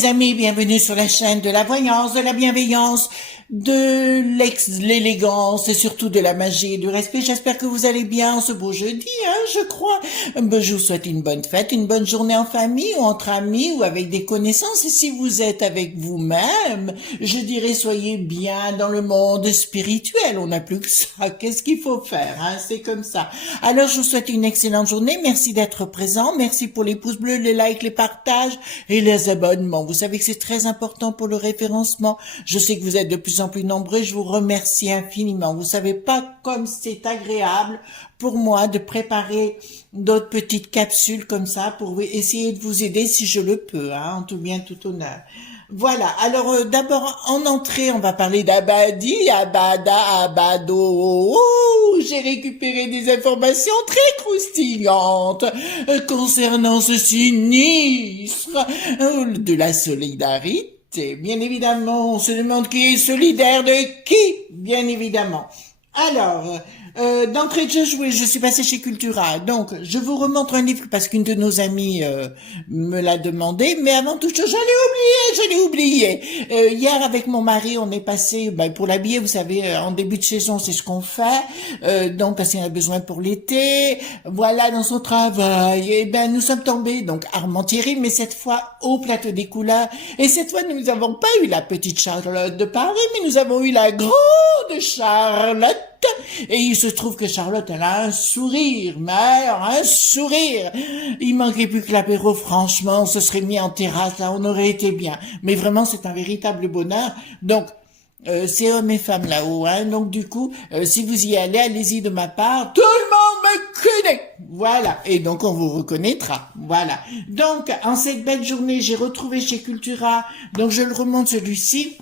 mes amis, bienvenue sur la chaîne de la voyance, de la bienveillance, de l'élégance et surtout de la magie et du respect. J'espère que vous allez bien ce beau jeudi, je crois. Je vous souhaite une bonne fête, une bonne journée en famille ou entre amis ou avec des connaissances. Et si vous êtes avec vous-même, je dirais soyez bien dans le monde spirituel. On n'a plus que ça. Qu'est-ce qu'il faut faire, c'est comme ça. Alors, je vous souhaite une excellente journée. Merci d'être présent. Merci pour les pouces bleus, les likes, les partages et les abonnements. Vous savez que c'est très important pour le référencement. Je sais que vous êtes de plus en plus nombreux. Je vous remercie infiniment. Vous savez pas comme c'est agréable pour moi de préparer d'autres petites capsules comme ça pour essayer de vous aider si je le peux, en tout bien, tout honneur. Voilà, alors d'abord en entrée, on va parler d'Abadi, Abada, Abado. J'ai récupéré des informations très croustillantes concernant ce sinistre de la solidarité. Bien évidemment, on se demande qui est solidaire de qui, bien évidemment. Alors, d'entrée de jeu, je suis passée chez Cultura, donc je vous remontre un livre parce qu'une de nos amies me l'a demandé, mais avant toute chose, je l'ai oublié. Hier, avec mon mari, on est passé, pour l'habiller, vous savez, en début de saison, c'est ce qu'on fait, donc parce qu'on a besoin pour l'été, voilà, dans son travail, et nous sommes tombés, donc Armand-Thierry, mais cette fois au plateau des couleurs, et cette fois, nous n'avons pas eu la petite Charlotte de Paris, mais nous avons eu la grande Charlotte. Et il se trouve que Charlotte, elle a un sourire, mais alors un sourire. Il manquait plus que l'apéro, franchement, on se serait mis en terrasse, là, on aurait été bien. Mais vraiment, c'est un véritable bonheur. Donc, c'est hommes et femmes là-haut, donc du coup, si vous y allez, allez-y de ma part, tout le monde me connaît, voilà, et donc on vous reconnaîtra, voilà. Donc, en cette belle journée, j'ai retrouvé chez Cultura, donc je le remonte celui-ci,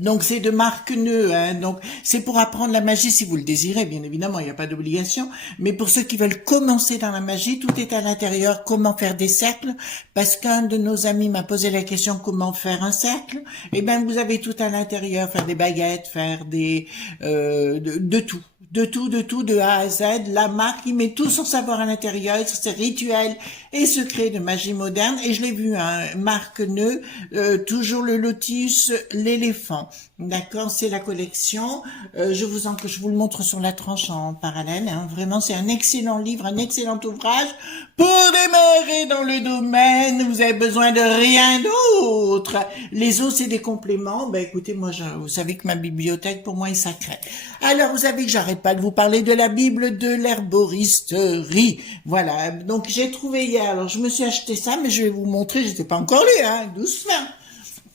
donc c'est de Marc Neu, donc c'est pour apprendre la magie si vous le désirez, bien évidemment, il n'y a pas d'obligation, mais pour ceux qui veulent commencer dans la magie, tout est à l'intérieur, comment faire des cercles, parce qu'un de nos amis m'a posé la question comment faire un cercle, et vous avez tout à l'intérieur, faire des baguettes, faire des de tout. De tout, de A à Z, la marque, il met tout son savoir à l'intérieur, sur ses rituels et secrets de magie moderne, et je l'ai vu, Marc Neu, toujours le lotus, l'éléphant, d'accord, c'est la collection, je vous le montre sur la tranche en parallèle, vraiment c'est un excellent livre, un excellent ouvrage, pour démarrer dans le domaine, vous avez besoin de rien d'autre, les os c'est des compléments, écoutez, moi, vous savez que ma bibliothèque pour moi est sacrée, alors vous savez que j'arrête pas de vous parler de la Bible de l'herboristerie. Voilà, donc j'ai trouvé hier, alors je me suis acheté ça, mais je vais vous montrer, je n'ai pas encore lu, doucement.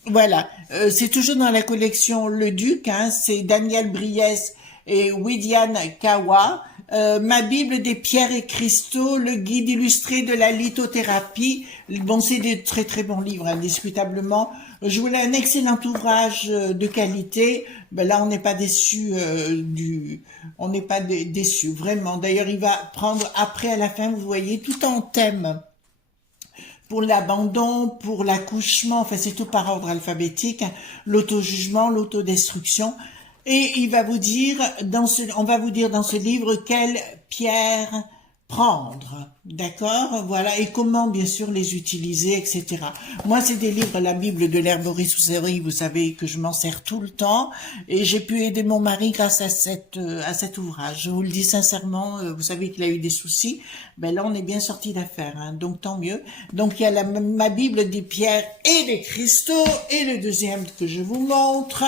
Voilà, c'est toujours dans la collection Le Duc, c'est Daniel Briès et Widiane Kawa. Ma Bible des pierres et cristaux, le guide illustré de la lithothérapie. Bon, c'est des très très bons livres, indiscutablement. Je voulais un excellent ouvrage de qualité. Là, on n'est pas déçu on n'est pas déçu, vraiment. D'ailleurs, il va prendre après à la fin, vous voyez, tout en thème. Pour l'abandon, pour l'accouchement, enfin c'est tout par ordre alphabétique, l'auto-jugement, l'autodestruction. Et il va vous dire, on va vous dire dans ce livre quelle pierre prendre, d'accord, voilà, et comment bien sûr les utiliser, etc. Moi, c'est des livres, la Bible de l'herboristerie, vous savez que je m'en sers tout le temps, et j'ai pu aider mon mari grâce à cet ouvrage. Je vous le dis sincèrement, vous savez qu'il a eu des soucis, là on est bien sorti d'affaire, donc tant mieux. Donc il y a ma Bible des pierres et des cristaux, et le deuxième que je vous montre.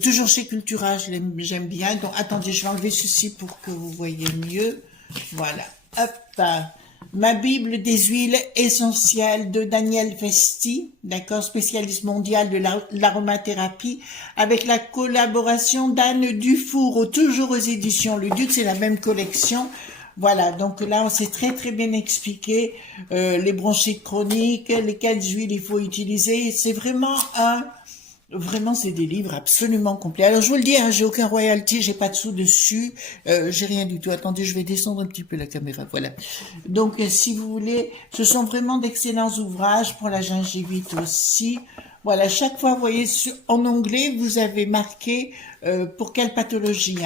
Toujours chez Cultura, j'aime bien. Donc, attendez, je vais enlever ceci pour que vous voyez mieux. Voilà. Hop. Ma Bible des huiles essentielles de Daniel Vesti, d'accord, spécialiste mondial de l'aromathérapie, avec la collaboration d'Anne Dufour, toujours aux éditions Le Duc, c'est la même collection. Voilà, donc là, c'est très très bien expliqué, les bronchites chroniques, lesquelles huiles il faut utiliser. C'est vraiment Vraiment, c'est des livres absolument complets. Alors, je vous le dis, j'ai aucun royalty, j'ai pas de sous dessus, j'ai rien du tout. Attendez, je vais descendre un petit peu la caméra, voilà. Donc, si vous voulez, ce sont vraiment d'excellents ouvrages pour la gingivite aussi. Voilà, chaque fois, vous voyez, en onglet, vous avez marqué pour quelle pathologie,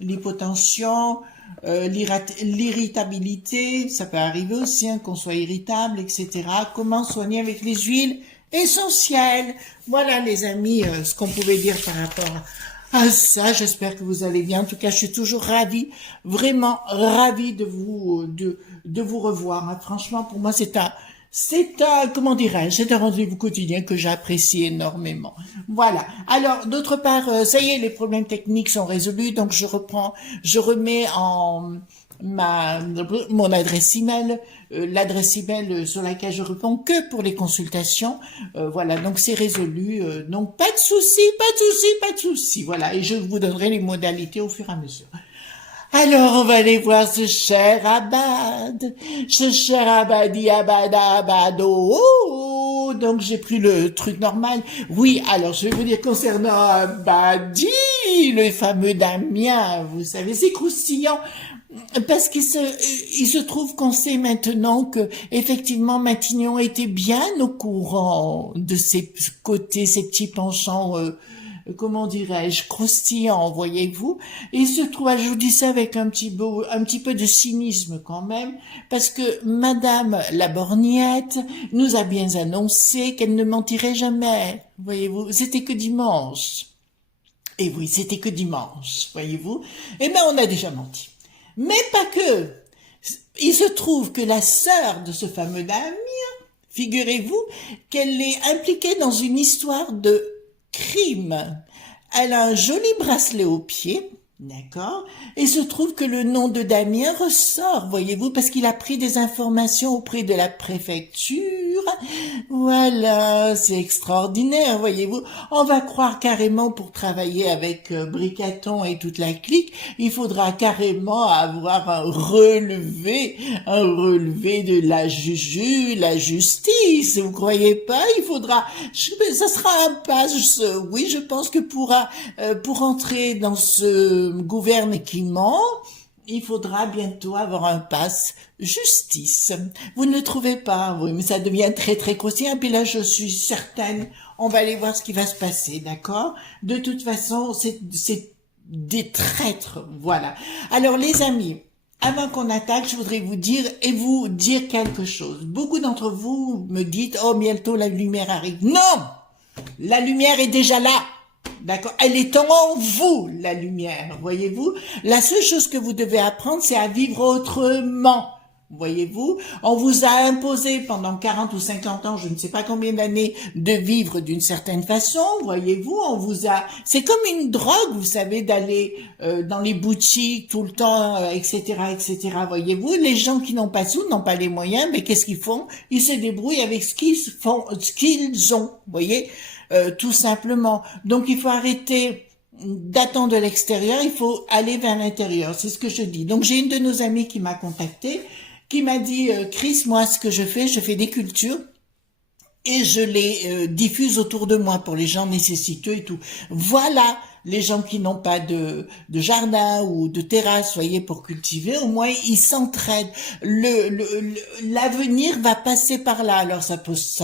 l'hypotension, l'irritabilité, ça peut arriver aussi, qu'on soit irritable, etc. Comment soigner avec les huiles essentiel. Voilà les amis, ce qu'on pouvait dire par rapport à ça. J'espère que vous allez bien. En tout cas, je suis toujours ravie, vraiment ravie de vous revoir, hein. Franchement, pour moi, comment dirais-je, c'est un rendez-vous quotidien que j'apprécie énormément. Voilà. Alors, d'autre part, ça y est, les problèmes techniques sont résolus, donc je remets en mon adresse email, l'adresse email sur laquelle je réponds que pour les consultations. Voilà, donc c'est résolu. Donc pas de souci, pas de souci, pas de souci. Voilà, et je vous donnerai les modalités au fur et à mesure. Alors, on va aller voir ce cher Abadi Abado. Donc, j'ai pris le truc normal. Oui, alors, je vais vous dire concernant Abadi, le fameux Damien, vous savez, c'est croustillant. Parce qu'il se trouve qu'on sait maintenant que, effectivement, Matignon était bien au courant de ces côtés, ces petits penchants, comment dirais-je, croustillant, voyez-vous. Et il se trouve, je vous dis ça avec un petit peu de cynisme quand même, parce que Madame la Borgnette nous a bien annoncé qu'elle ne mentirait jamais, voyez-vous. C'était que dimanche. Et oui, c'était que dimanche, voyez-vous. Eh ben, on a déjà menti. Mais pas que. Il se trouve que la sœur de ce fameux Damien, figurez-vous qu'elle est impliquée dans une histoire de crime. Elle a un joli bracelet au pied, d'accord, et se trouve que le nom de Damien ressort, voyez-vous, parce qu'il a pris des informations auprès de la préfecture. Voilà, c'est extraordinaire, voyez-vous. On va croire carrément, pour travailler avec Bricaton et toute la clique, il faudra carrément avoir un relevé de la justice. Vous croyez pas? Il faudra, ça sera un pas. Oui, je pense que pour entrer dans ce gouvernement, il faudra bientôt avoir un pass justice. Vous ne le trouvez pas? Oui, mais ça devient très très croustillant. Puis là, je suis certaine, on va aller voir ce qui va se passer, d'accord? De toute façon, c'est des traîtres, voilà. Alors les amis, avant qu'on attaque, je voudrais vous dire quelque chose. Beaucoup d'entre vous me dites, oh bientôt la lumière arrive. Non! La lumière est déjà là. D'accord? Elle est en vous, la lumière, voyez-vous? La seule chose que vous devez apprendre, c'est à vivre autrement. Voyez-vous, on vous a imposé pendant 40 ou 50 ans, je ne sais pas combien d'années, de vivre d'une certaine façon, voyez-vous, c'est comme une drogue, vous savez, d'aller dans les boutiques tout le temps, etc., etc., voyez-vous, les gens qui n'ont pas de sous, n'ont pas les moyens, mais qu'est-ce qu'ils font? Ils se débrouillent avec ce qu'ils ont, voyez, tout simplement. Donc il faut arrêter d'attendre de l'extérieur, il faut aller vers l'intérieur, c'est ce que je dis. Donc j'ai une de nos amies qui m'a contactée, qui m'a dit Chris, moi ce que je fais des cultures et je les diffuse autour de moi pour les gens nécessiteux et tout. Voilà, les gens qui n'ont pas de jardin ou de terrasse, voyez, pour cultiver, au moins ils s'entraident. L'avenir va passer par là. Alors ça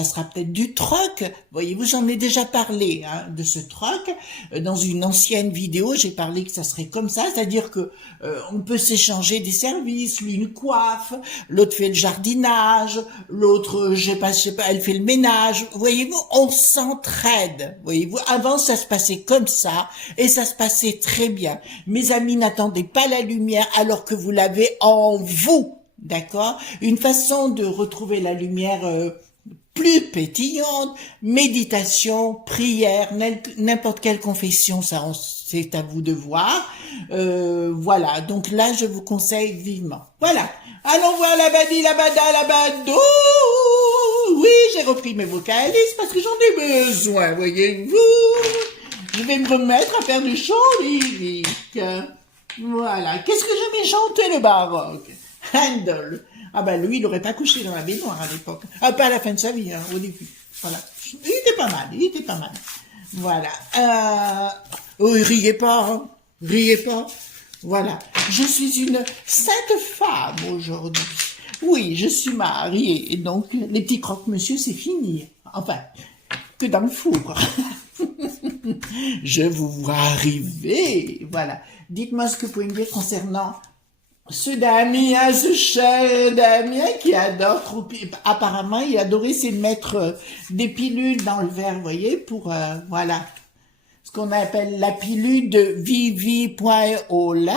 sera peut-être du troc. Voyez-vous, j'en ai déjà parlé de ce troc dans une ancienne vidéo. J'ai parlé que ça serait comme ça, c'est-à-dire que on peut s'échanger des services. Lui une coiffe, l'autre fait le jardinage, l'autre je sais pas, elle fait le ménage. Voyez-vous, on s'entraide. Voyez-vous, avant ça se passait comme ça. Et ça se passait très bien. Mes amis, n'attendez pas la lumière alors que vous l'avez en vous, d'accord? Une façon de retrouver la lumière plus pétillante, méditation, prière, n'importe quelle confession, ça c'est à vous de voir. Voilà, donc là je vous conseille vivement. Voilà, allons voir la badi, la bada, la bado. Oui, j'ai repris mes vocalistes parce que j'en ai besoin, voyez-vous. Je vais me remettre à faire du chant lyrique. Voilà. Qu'est-ce que j'aimais chanter le baroque? Handel. Ah ben lui, il n'aurait pas couché dans la baignoire à l'époque. Ah, pas à la fin de sa vie, au début. Voilà. Il était pas mal. Voilà. Oh, riez pas, riez pas. Voilà. Je suis une sainte femme aujourd'hui. Oui, je suis mariée. Et donc, les petits croque-monsieur, c'est fini. Enfin, que dans le four. Je vous vois arriver. Voilà. Dites-moi ce que vous pouvez me dire concernant ce cher Damien qui adore apparemment il adorait c'est mettre des pilules dans le verre, vous voyez, pour voilà, ce qu'on appelle la pilule de Vivi.Olar,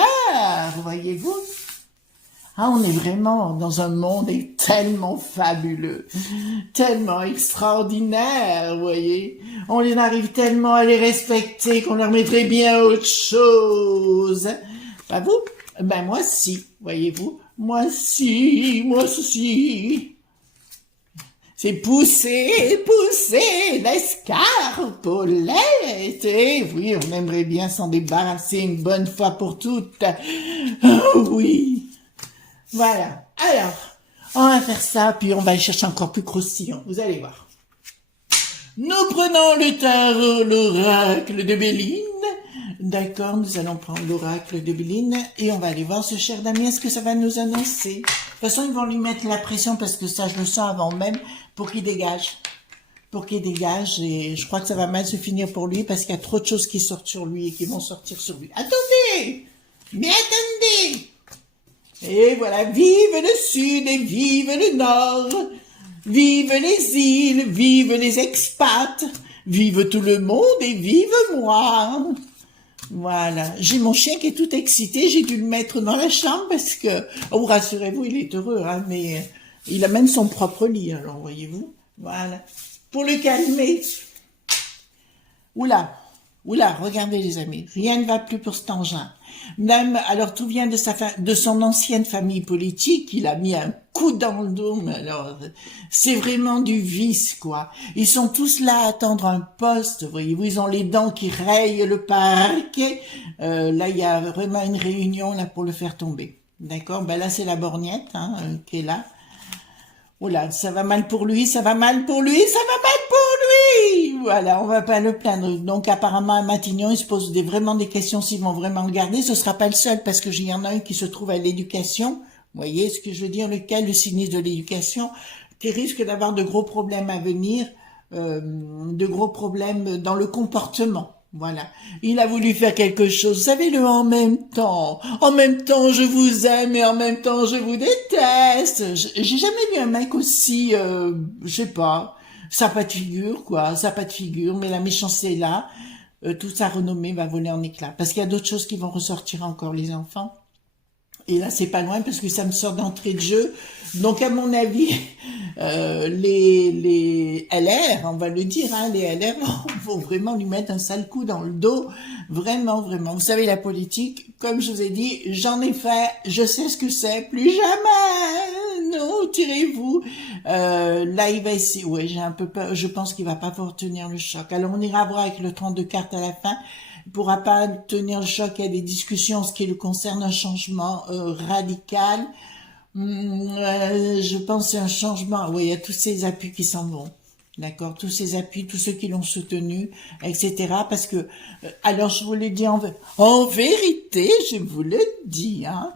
voyez-vous. Ah, on est vraiment dans un monde tellement fabuleux, tellement extraordinaire, vous voyez. On les arrive tellement à les respecter qu'on leur mettrait bien autre chose. Pas vous? Ben moi si, voyez-vous. Moi si. C'est pousser, l'escarpolette. Et oui, on aimerait bien s'en débarrasser une bonne fois pour toutes. Oh, oui. Voilà. Alors, on va faire ça, puis on va aller chercher encore plus croustillant. Vous allez voir. Nous prenons le tarot, l'oracle de Béline. D'accord, nous allons prendre l'oracle de Béline et on va aller voir ce cher Damien, ce que ça va nous annoncer. De toute façon, ils vont lui mettre la pression parce que ça, je le sens avant même, pour qu'il dégage. Et je crois que ça va mal se finir pour lui parce qu'il y a trop de choses qui sortent sur lui et qui vont sortir sur lui. Attendez! Mais attendez! Et voilà, vive le sud et vive le nord, vive les îles, vive les expats, vive tout le monde et vive moi. Voilà, j'ai mon chien qui est tout excité, j'ai dû le mettre dans la chambre parce que, oh rassurez-vous, il est heureux, hein, mais il a même son propre lit, alors voyez-vous, voilà, pour le calmer. Oula, regardez les amis, rien ne va plus pour cet engin. Même, alors tout vient de son ancienne famille politique, il a mis un coup dans le dos, mais alors, c'est vraiment du vice, quoi. Ils sont tous là à attendre un poste, voyez-vous, ils ont les dents qui rayent le parquet. Là, il y a vraiment une réunion, là, pour le faire tomber. D'accord? Ben là, c'est la borgnette, hein, qui est là. Oh là, ça va mal pour lui. Voilà, on va pas le plaindre. Donc apparemment à Matignon, il se pose vraiment des questions s'ils vont vraiment le garder. Ce sera pas le seul parce que il y en a un qui se trouve à l'éducation. Vous voyez ce que je veux dire, lequel, le sinistre de l'éducation, qui risque d'avoir de gros problèmes à venir, de gros problèmes dans le comportement. Voilà. Il a voulu faire quelque chose. Vous savez, le en même temps. En même temps, je vous aime et en même temps, je vous déteste. J'ai jamais vu un mec aussi, je sais pas, ça a pas de figure, quoi. Ça a pas de figure, mais la méchanceté est là. Toute sa renommée va voler en éclats. Parce qu'il y a d'autres choses qui vont ressortir encore, les enfants. Et là, c'est pas loin parce que ça me sort d'entrée de jeu. Donc, à mon avis, les LR, on va le dire, hein, les LR vont vraiment lui mettre un sale coup dans le dos. Vraiment, vraiment. Vous savez, la politique, comme je vous ai dit, j'en ai fait, je sais ce que c'est. Plus jamais. Non, tirez-vous. Là, il va essayer. Ouais, j'ai un peu peur. Je pense qu'il va pas pouvoir tenir le choc. Alors, on ira voir avec le 32 cartes à la fin. Il pourra pas tenir le choc. Il y a des discussions en ce qui le concerne, un changement radical. Je pense que c'est un changement. Oui, il y a tous ces appuis qui s'en vont. D'accord, tous ces appuis, tous ceux qui l'ont soutenu, etc. Parce que, alors je vous l'ai dit en vérité, je vous le dis, hein,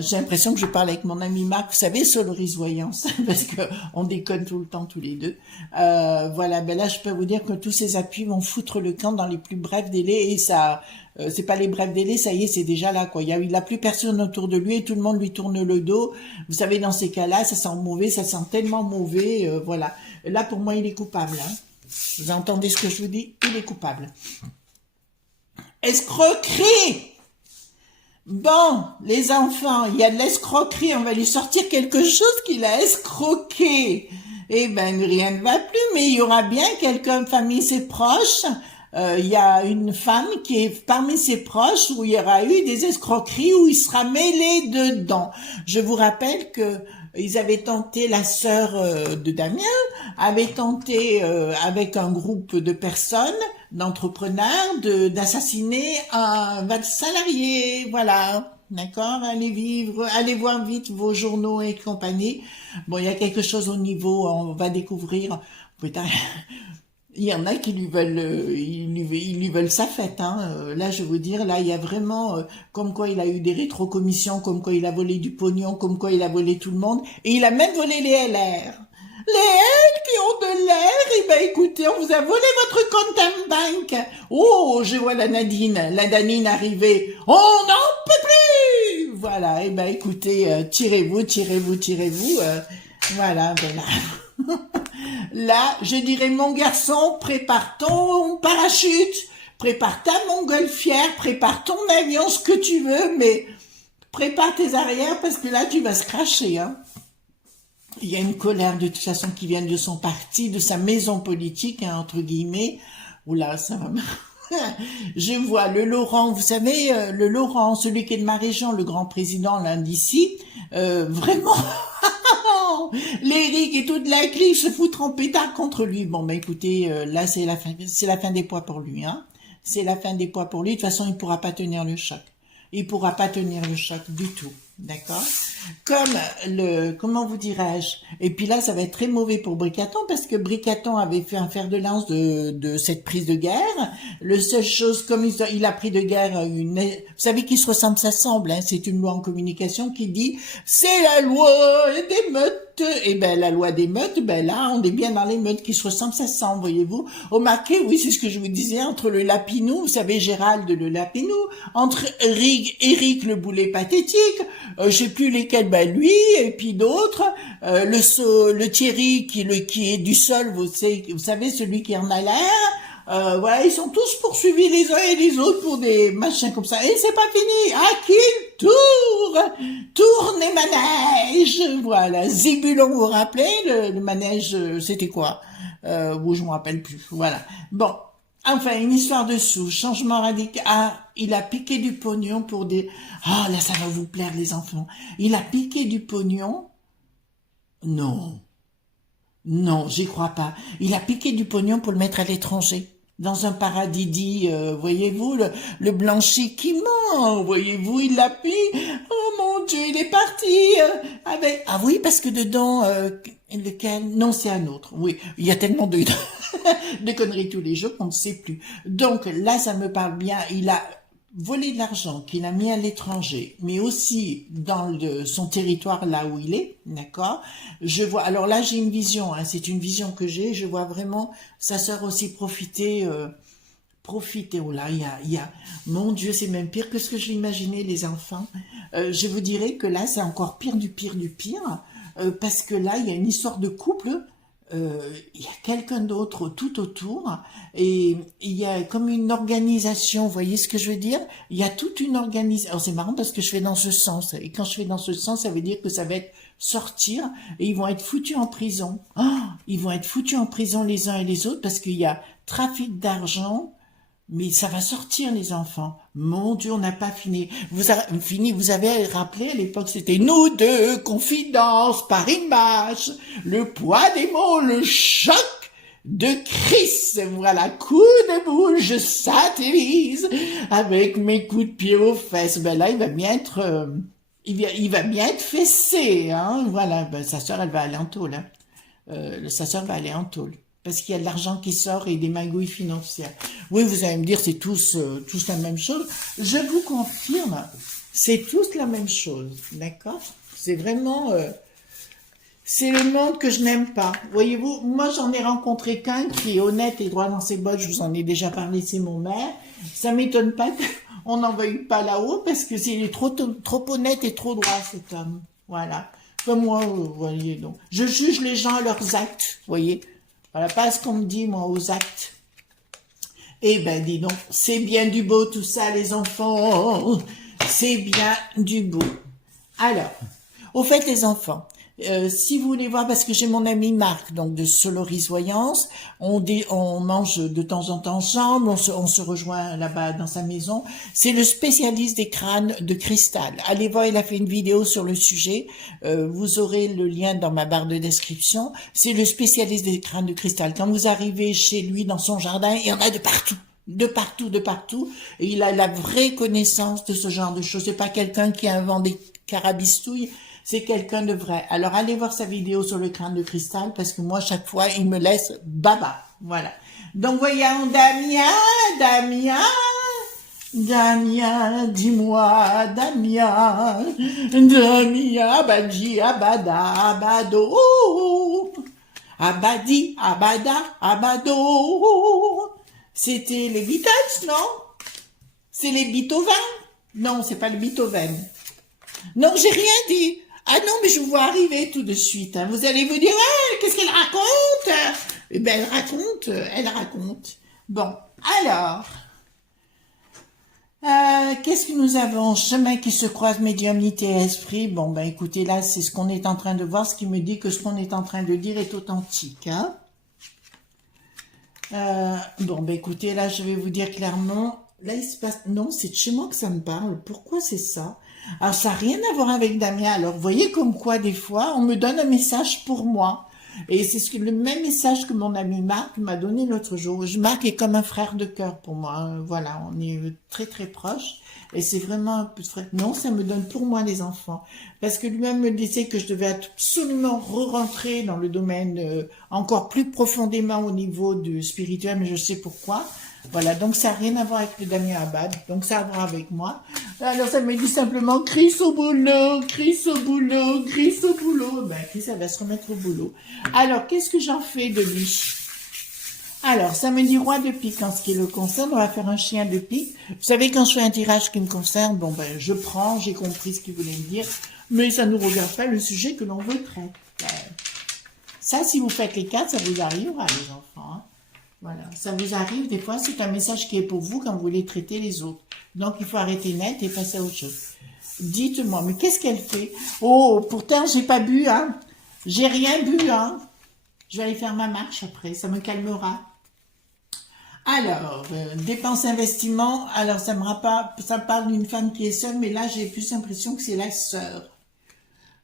j'ai l'impression que je parle avec mon ami Marc, vous savez, Soloris Voyance, parce que on déconne tout le temps tous les deux. Voilà, ben là je peux vous dire que tous ces appuis vont foutre le camp dans les plus brefs délais et ça, c'est pas les brefs délais, ça y est, c'est déjà là, quoi. Il a plus personne autour de lui et tout le monde lui tourne le dos. Vous savez, dans ces cas-là, ça sent mauvais, ça sent tellement mauvais, voilà. Là, pour moi, il est coupable. Hein. Vous entendez ce que je vous dis? Il est coupable. Escroquerie! Bon, les enfants, il y a de l'escroquerie. On va lui sortir quelque chose qu'il a escroqué. Eh ben, rien ne va plus, mais il y aura bien quelqu'un parmi ses proches. Il y a une femme qui est parmi ses proches où il y aura eu des escroqueries, où il sera mêlé dedans. Je vous rappelle que ils avaient tenté, la sœur de Damien avait tenté avec un groupe de personnes, d'entrepreneurs, d'assassiner un salarié, voilà. D'accord, allez voir vite vos journaux et compagnie. Bon, il y a quelque chose au niveau, on va découvrir. Putain, il y en a qui lui veulent sa fête, hein. Là, je veux dire, là, il y a vraiment, comme quoi il a eu des rétrocommissions, comme quoi il a volé du pognon, comme quoi il a volé tout le monde, et il a même volé les LR. Les LR qui ont de l'air, eh ben, écoutez, on vous a volé votre compte en banque. Oh, je vois la Nadine arriver. On n'en peut plus! Voilà, et ben écoutez, tirez-vous, tirez-vous, tirez-vous. Voilà, ben là. Là, je dirais, mon garçon, prépare ton parachute, prépare ta montgolfière, prépare ton avion, ce que tu veux, mais prépare tes arrières parce que là, tu vas se cracher, hein. Il y a une colère de toute façon qui vient de son parti, de sa maison politique, hein, entre guillemets. Oula, ça va. Je vois le Laurent, vous savez, le Laurent, celui qui est de ma région, le grand président là d'ici, vraiment, l'Éric et toute la clique se foutent en pétard contre lui. Bon, ben écoutez, là c'est la fin des poids pour lui, hein. C'est la fin des poids pour lui. De toute façon, il pourra pas tenir le choc. Il pourra pas tenir le choc du tout. D'accord? Comme comment vous dirais-je? Et puis là, ça va être très mauvais pour Bricaton parce que Bricaton avait fait un fer de lance de cette prise de guerre. Le seule chose, comme il a pris de guerre vous savez qu'ils se ressemblent, s'assemblent, hein. C'est une loi en communication qui dit, c'est la loi des meutes. Et ben, la loi des meutes, ben là, on est bien dans les meutes qui se ressemblent, s'assemblent, voyez-vous. Remarquez, oui, c'est ce que je vous disais, entre le Lapinou, vous savez, Gérald le Lapinou, entre Eric le boulet pathétique, je sais plus lesquels, ben lui, et puis d'autres, le Thierry qui est du sol, vous savez, celui qui en a l'air, voilà, ils sont tous poursuivis les uns et les autres pour des machins comme ça. Et c'est pas fini. À qui tourne manège. Voilà. Zébulon, vous vous rappelez, le manège, c'était quoi? Où je me rappelle plus. Voilà. Bon. Enfin, une histoire de sous, changement radical. Ah, il a piqué du pognon pour des... Ah, là, ça va vous plaire, les enfants. Il a piqué du pognon. Non. Non, j'y crois pas. Il a piqué du pognon pour le mettre à l'étranger. Dans un paradis dit, voyez-vous, le blanchi qui ment, voyez-vous, il l'a pris. Oh mon Dieu, il est parti avec... Ah oui, parce que dedans, lequel? Non, c'est un autre. Oui, il y a tellement de, de conneries tous les jours qu'on ne sait plus. Donc là, ça me parle bien. Il a volé de l'argent qu'il a mis à l'étranger, mais aussi dans son territoire là où il est, d'accord? Je vois, alors là j'ai une vision, hein, c'est une vision que j'ai, je vois vraiment sa sœur aussi profiter, oh là, mon Dieu, c'est même pire que ce que je l'imaginais, les enfants. Je vous dirais que là c'est encore pire du pire du pire, parce que là il y a une histoire de couple. Il y a quelqu'un d'autre tout autour et il y a comme une organisation, vous voyez ce que je veux dire? Il y a toute une organisation. Alors c'est marrant parce que je fais dans ce sens et quand je fais dans ce sens, ça veut dire que ça va être sortir et ils vont être foutus en prison. Oh, ils vont être foutus en prison les uns et les autres parce qu'il y a trafic d'argent. Mais ça va sortir, les enfants. Mon Dieu, on n'a pas fini. Vous avez rappelé à l'époque, c'était nous deux, confidence par image, le poids des mots, le choc de Chris. Voilà, coup de boule, je satelise avec mes coups de pied aux fesses. Ben là, il va bien être, il va bien être fessé, hein. Voilà, ben, sa sœur, elle va aller en tôle, hein. Sa sœur va aller en tôle. Parce qu'il y a de l'argent qui sort et des magouilles financières. Oui, vous allez me dire, c'est tous la même chose. Je vous confirme, c'est tous la même chose, d'accord? C'est vraiment, c'est le monde que je n'aime pas. Voyez-vous, moi j'en ai rencontré qu'un qui est honnête et droit dans ses bottes, je vous en ai déjà parlé, c'est mon maire. Ça m'étonne pas qu'on n'en veuille pas là-haut, parce que il est trop honnête et trop droit, cet homme. Voilà. Comme moi, vous voyez donc. Je juge les gens à leurs actes, vous voyez. Voilà, pas ce qu'on me dit, moi, aux actes. Eh ben, dis donc, c'est bien du beau tout ça, les enfants. C'est bien du beau. Alors, au fait, les enfants, si vous voulez voir, parce que j'ai mon ami Marc, donc de Soloris Voyance, on mange de temps en temps ensemble, on se rejoint là-bas dans sa maison. C'est le spécialiste des crânes de cristal. Allez voir, il a fait une vidéo sur le sujet. Vous aurez le lien dans ma barre de description. C'est le spécialiste des crânes de cristal. Quand vous arrivez chez lui dans son jardin, il y en a de partout. De partout, de partout. Et il a la vraie connaissance de ce genre de choses. C'est pas quelqu'un qui invente des carabistouilles. C'est quelqu'un de vrai. Alors, allez voir sa vidéo sur le crâne de cristal, parce que moi, chaque fois, il me laisse baba. Voilà. Donc, voyons, Damien, dis-moi, Damien, abadi, abada, abado, abadi, abada, abado. C'était les Beatles, non? C'est les Beethoven? Non, c'est pas les Beethoven. Non, j'ai rien dit. Ah non, mais je vous vois arriver tout de suite, hein. Vous allez vous dire, ah, qu'est-ce qu'elle raconte? Eh ben, elle raconte. Bon, alors, qu'est-ce que nous avons? Chemin qui se croise, médiumnité et esprit. Bon, ben écoutez, là, c'est ce qu'on est en train de voir, ce qui me dit que ce qu'on est en train de dire est authentique, hein. Bon, ben écoutez, là, je vais vous dire clairement, là, il se passe... Non, c'est de chez moi que ça me parle. Pourquoi c'est ça? Alors, ça n'a rien à voir avec Damien. Alors, vous voyez comme quoi, des fois, on me donne un message pour moi. Et c'est le même message que mon ami Marc m'a donné l'autre jour. Marc est comme un frère de cœur pour moi, hein. Voilà, on est très très proches. Et c'est vraiment un peu de frère. Non, ça me donne pour moi les enfants. Parce que lui-même me disait que je devais absolument re-rentrer dans le domaine encore plus profondément au niveau du spirituel, mais je sais pourquoi. Voilà, donc ça n'a rien à voir avec le Damien Abad, donc ça a à voir avec moi. Alors ça me dit simplement, Chris au boulot, Chris au boulot, Chris au boulot. Ben Chris, elle va se remettre au boulot. Alors, qu'est-ce que j'en fais de lui? Alors, ça me dit roi de pique en ce qui le concerne, on va faire un chien de pique. Vous savez, quand je fais un tirage qui me concerne, bon ben je prends, j'ai compris ce qu'il voulait me dire, mais ça ne nous regarde pas le sujet que l'on veut traiter. Ça, si vous faites les 4, ça vous arrivera, les enfants, hein. Voilà, ça vous arrive, des fois, c'est un message qui est pour vous quand vous voulez traiter les autres. Donc, il faut arrêter net et passer à autre chose. Dites-moi, mais qu'est-ce qu'elle fait? Oh, pourtant, j'ai pas bu, hein. J'ai rien bu, hein. Je vais aller faire ma marche après, ça me calmera. Alors, dépenses, investissements, alors ça me parle d'une femme qui est seule, mais là, j'ai plus l'impression que c'est la sœur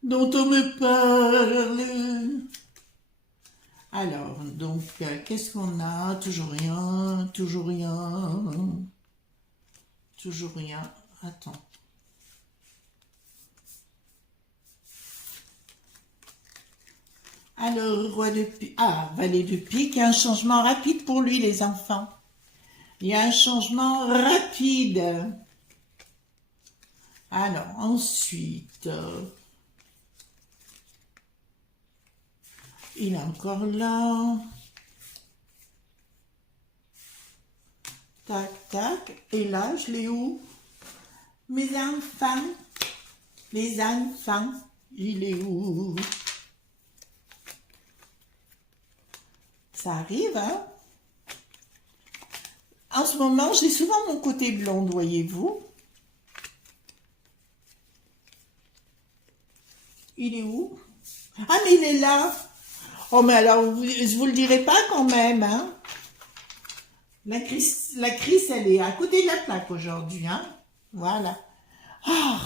dont on me parle. Alors, donc, qu'est-ce qu'on a? Toujours rien, toujours rien, toujours rien. Attends. Alors, roi de pique, ah, valet de pique, il y a un changement rapide pour lui, les enfants. Il y a un changement rapide. Alors, ensuite, il est encore là. Tac, tac. Et là, je l'ai où? Mes enfants. Les enfants. Il est où? Ça arrive, hein? En ce moment, j'ai souvent mon côté blonde, voyez-vous. Il est où? Ah, mais il est là. Oh, mais alors, je vous le dirai pas quand même, hein? La crise, elle est à côté de la plaque aujourd'hui, hein? Voilà. Ah,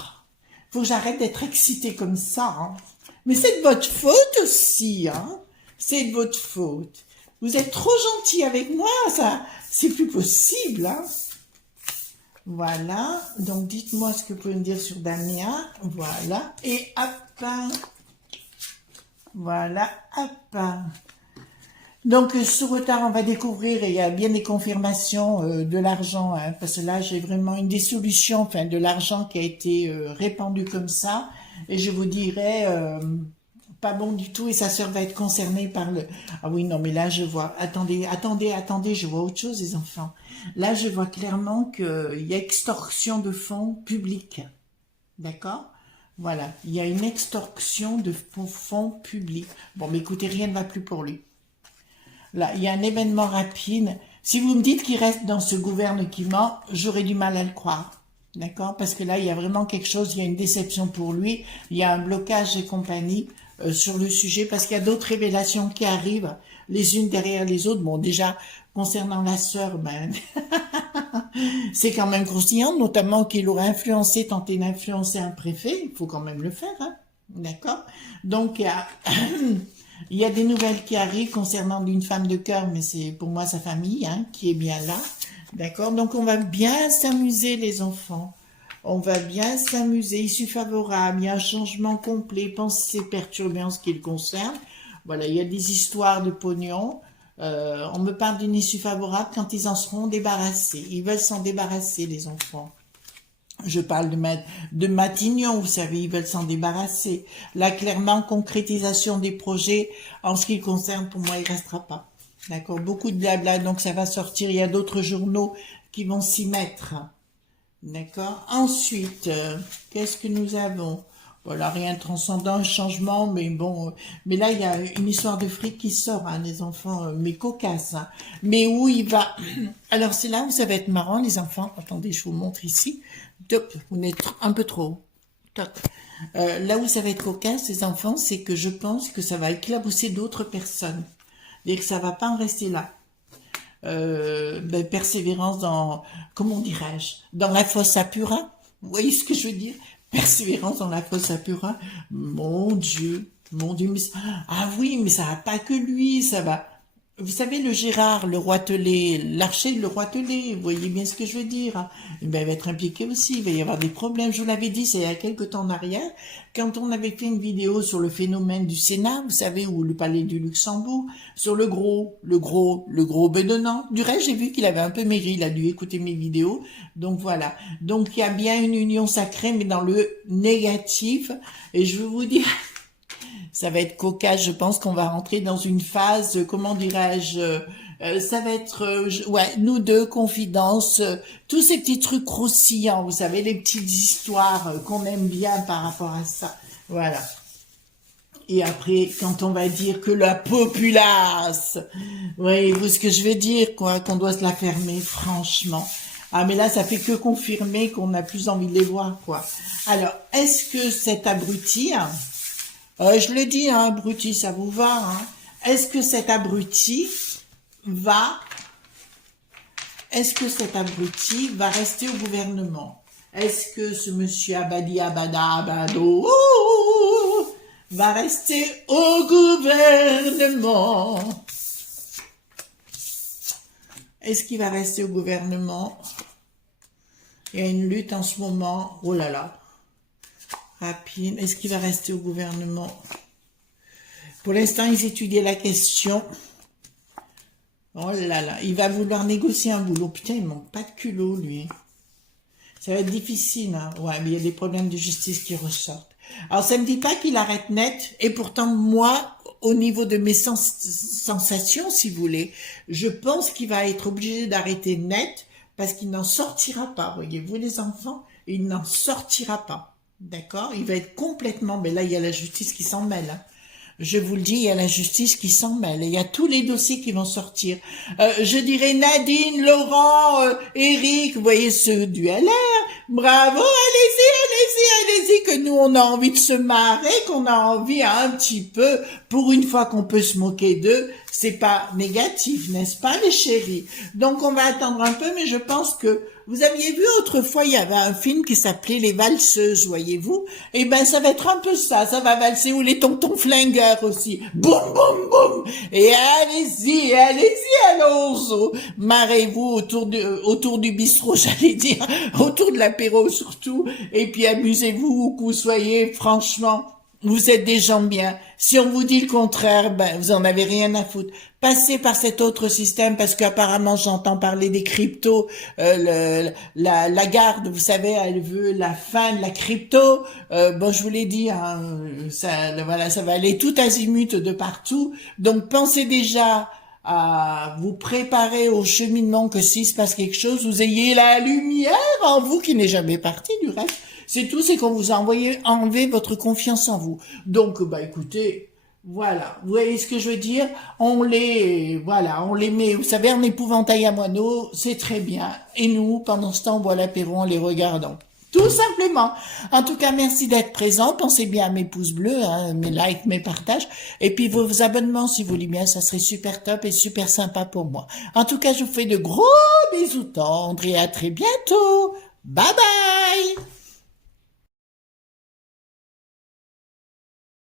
faut que j'arrête d'être excitée comme ça, hein? Mais c'est de votre faute aussi, hein? C'est de votre faute. Vous êtes trop gentil avec moi, ça, c'est plus possible, hein? Voilà. Donc, dites-moi ce que vous pouvez me dire sur Damien. Voilà. Et hop. Voilà. Hop. Donc, ce retard, on va découvrir, et il y a bien des confirmations de l'argent, hein, parce que là, j'ai vraiment une des solutions, enfin, de l'argent qui a été répandu comme ça, et je vous dirais, pas bon du tout, et sa sœur va être concernée par le... Ah oui, non, mais là, je vois... Attendez, attendez, attendez, je vois autre chose, les enfants. Là, je vois clairement qu'il y a extorsion de fonds publics, d'accord? Voilà, il y a une extorsion de fonds publics. Bon, mais écoutez, rien ne va plus pour lui. Là, il y a un événement rapide. Si vous me dites qu'il reste dans ce gouvernement, j'aurais du mal à le croire. D'accord? Parce que là, il y a vraiment quelque chose, il y a une déception pour lui, il y a un blocage et compagnie sur le sujet, parce qu'il y a d'autres révélations qui arrivent, les unes derrière les autres. Bon, déjà, concernant la sœur, ben, c'est quand même croustillant, notamment qu'il aurait influencé, tenté d'influencer un préfet, il faut quand même le faire, hein? D'accord? Donc, il y a des nouvelles qui arrivent concernant une femme de cœur, mais c'est pour moi sa famille, hein, qui est bien là. D'accord? Donc, on va bien s'amuser, les enfants. On va bien s'amuser. Issue favorable, il y a un changement complet. Pensée perturbée en ce qui le concerne. Voilà, il y a des histoires de pognon. On me parle d'une issue favorable quand ils en seront débarrassés. Ils veulent s'en débarrasser, les enfants. Je parle de Matignon, vous savez, ils veulent s'en débarrasser. Là, clairement, concrétisation des projets, en ce qui le concerne, pour moi, il ne restera pas. D'accord? Beaucoup de blabla, donc ça va sortir. Il y a d'autres journaux qui vont s'y mettre. D'accord. Ensuite, qu'est-ce que nous avons? Voilà, rien de transcendant, changement, mais bon, mais là, il y a une histoire de fric qui sort, hein, les enfants, mais cocasse, hein. Mais où il va? Alors, c'est là où ça va être marrant, les enfants. Attendez, je vous montre ici. Top, vous êtes un peu trop haut. Top. Là où ça va être cocasse, les enfants, c'est que je pense que ça va éclabousser d'autres personnes. Et que ça va pas en rester là. Persévérance dans, comment dirais-je, dans la fosse à Purin. Vous voyez ce que je veux dire? Persévérance dans la fosse à Purin. Mon Dieu, mais ah oui, mais ça va pas que lui, ça va. Vous savez, le Gérard, le Roitelet, l'archer, le Roitelet, vous voyez bien ce que je veux dire, hein. Eh ben, il va être impliqué aussi, il va y avoir des problèmes. Je vous l'avais dit, c'est il y a quelques temps en arrière, quand on avait fait une vidéo sur le phénomène du Sénat, vous savez, ou le palais du Luxembourg, sur le gros bedonnant. Du reste, j'ai vu qu'il avait un peu maigri, il a dû écouter mes vidéos. Donc voilà. Donc il y a bien une union sacrée, mais dans le négatif. Et je veux vous dire, ça va être cocasse, je pense qu'on va rentrer dans une phase, comment dirais-je, ça va être, ouais, nous deux, confidences, tous ces petits trucs croustillants, vous savez, les petites histoires qu'on aime bien par rapport à ça. Voilà. Et après, quand on va dire que la populace, voyez-vous ce que je veux dire, quoi, qu'on doit se la fermer, franchement. Ah, mais là, ça fait que confirmer qu'on n'a plus envie de les voir, quoi. Alors, est-ce que cet abruti, hein, je le dis, hein, abruti, ça vous va, hein? Est-ce que cet abruti va rester au gouvernement? Est-ce que ce monsieur Abadi Abada Abado va rester au gouvernement? Est-ce qu'il va rester au gouvernement? Il y a une lutte en ce moment. Oh là là. Rapide. Est-ce qu'il va rester au gouvernement? Pour l'instant, ils étudient la question. Oh là là. Il va vouloir négocier un boulot. Putain, il manque pas de culot, lui. Ça va être difficile, hein. Ouais, mais il y a des problèmes de justice qui ressortent. Alors, ça ne me dit pas qu'il arrête net. Et pourtant, moi, au niveau de mes sensations, si vous voulez, je pense qu'il va être obligé d'arrêter net parce qu'il n'en sortira pas. Voyez-vous, les enfants, il n'en sortira pas. D'accord? Il va être complètement... Mais là, il y a la justice qui s'en mêle, hein. Je vous le dis, il y a la justice qui s'en mêle. Il y a tous les dossiers qui vont sortir. Je dirais Nadine, Laurent, Eric, vous voyez ce duel. Bravo, allez-y, que nous, on a envie de se marrer, qu'on a envie un petit peu, pour une fois qu'on peut se moquer d'eux, c'est pas négatif, n'est-ce pas, les chéris? Donc, on va attendre un peu, mais je pense que vous aviez vu autrefois, il y avait un film qui s'appelait Les Valseuses, voyez-vous? Eh ben, ça va être un peu ça va valser, ou les tontons flingueurs aussi. Boum, boum, boum! Et allez-y, allons-y! Marrez-vous autour du bistrot, j'allais dire, autour de l'apéro surtout, et puis amusez-vous où que vous soyez, franchement. Vous êtes des gens bien. Si on vous dit le contraire, ben, vous en avez rien à foutre. Passez par cet autre système parce qu'apparemment j'entends parler des cryptos. La garde, vous savez, elle veut la fin de la crypto. Bon, je vous l'ai dit, hein, voilà, ça va aller tout azimut de partout. Donc pensez déjà à vous préparer au cheminement que s'il se passe quelque chose, vous ayez la lumière en vous qui n'est jamais partie du reste. C'est tout, c'est qu'on vous a enlevé votre confiance en vous. Donc, bah écoutez, voilà, vous voyez ce que je veux dire? On les met, vous savez, en épouvantail à moineaux, c'est très bien. Et nous, pendant ce temps, on boit l'apéro en les regardant. Tout simplement. En tout cas, merci d'être présent. Pensez bien à mes pouces bleus, hein, mes likes, mes partages. Et puis vos abonnements, si vous voulez bien, ça serait super top et super sympa pour moi. En tout cas, je vous fais de gros bisous tendres et à très bientôt. Bye bye!